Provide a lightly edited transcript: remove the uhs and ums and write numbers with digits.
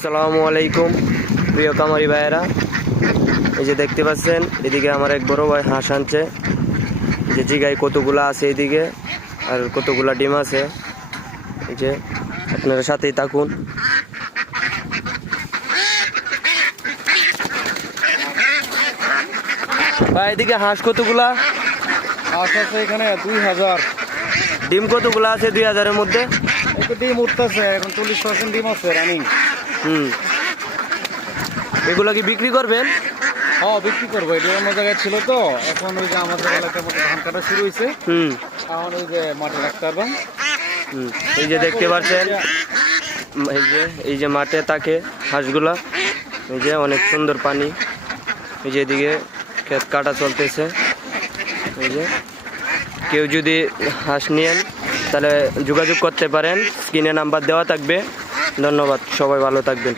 আসসালামু আলাইকুম প্রিয় কামারি ভাইয়েরা, এই যে দেখতে পাচ্ছেন এদিকে আমার এক বড় ভাই হাঁস আনছে। যে জিগায় কতগুলা আছে এদিকে আর কতগুলা ডিম আছে, এই যে আপনারা সাথেই থাকুন। ভাই এদিকে হাঁস কতগুলা? হাঁস আছে এখানে 2000। ডিম কতগুলা আছে 2000-এর মধ্যে? একটু ডিম উঠতেছে, এখন 40% ডিম আছে রানিং। এগুলা কি বিক্রি করবেন? হ্যাঁ, বিক্রি করবো। এটা অন্য জায়গায় ছিল তো, এখন ওই যে আমাদের এলাকার মধ্যে ধান কাটা শুরু হয়েছে, এখন ওই যে মাঠে রাখতে পারবেন। এই যে দেখতে পাচ্ছেন, এই যে মাঠে থাকে হাঁসগুলা, এই যে অনেক সুন্দর পানি, এই যে এদিকে ক্ষেত কাটা চলতেছে। এই যে কেউ যদি হাঁস নেন তাহলে যোগাযোগ করতে পারেন, স্ক্রিনে নাম্বার দেওয়া থাকবে। ধন্যবাদ, সবাই ভালো থাকবেন।